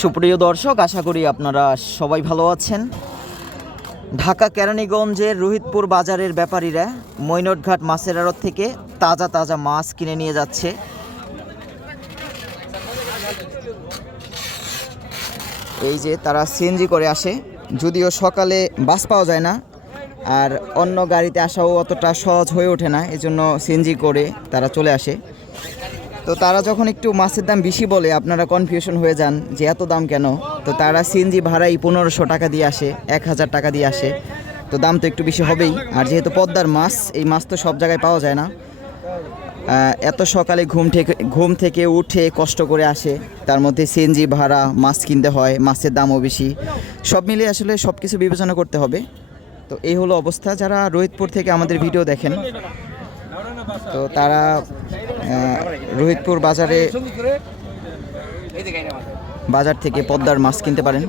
সুপ্রিয় দর্শক, আশা করি আপনারা সবাই ভালো আছেন। ঢাকা কেরানীগঞ্জের রোহিতপুর বাজারের ব্যাপারীরা মৈনটঘাট মাছের আড়ত থেকে তাজা তাজা মাছ কিনে নিয়ে যাচ্ছে। এই যে তারা সিএনজি করে আসে, যদিও সকালে বাস পাওয়া যায় না, আর অন্য গাড়িতে আসাও অতটা সহজ হয়ে ওঠে না, এজন্য সিএনজি করে তারা চলে আসে। তো তারা যখন একটু মাছের দাম বেশি বলে আপনারা কনফিউশন হয়ে যান যে এত দাম কেন। তো তারা সিএনজি ভাড়াই 1500 টাকা দিয়ে আসে, 1000 টাকা দিয়ে আসে। তো দাম তো একটু বেশি হবেই, আর যেহেতু পদ্মার মাছ, এই মাছ তো সব জায়গায় পাওয়া যায় না। এত সকালে ঘুম থেকে উঠে কষ্ট করে আসে, তার মধ্যে সিএনজি ভাড়া, মাছ কিনতে হয়, মাছের দামও বেশি, সব মিলিয়ে আসলে সব কিছু বিবেচনা করতে হবে। তো এই হলো অবস্থা। যারা রোহিতপুর থেকে আমাদের ভিডিও দেখেন, তো তারা রোহিতপুর বাজার থেকে পদ্মার মাছ কিনতে পারেন।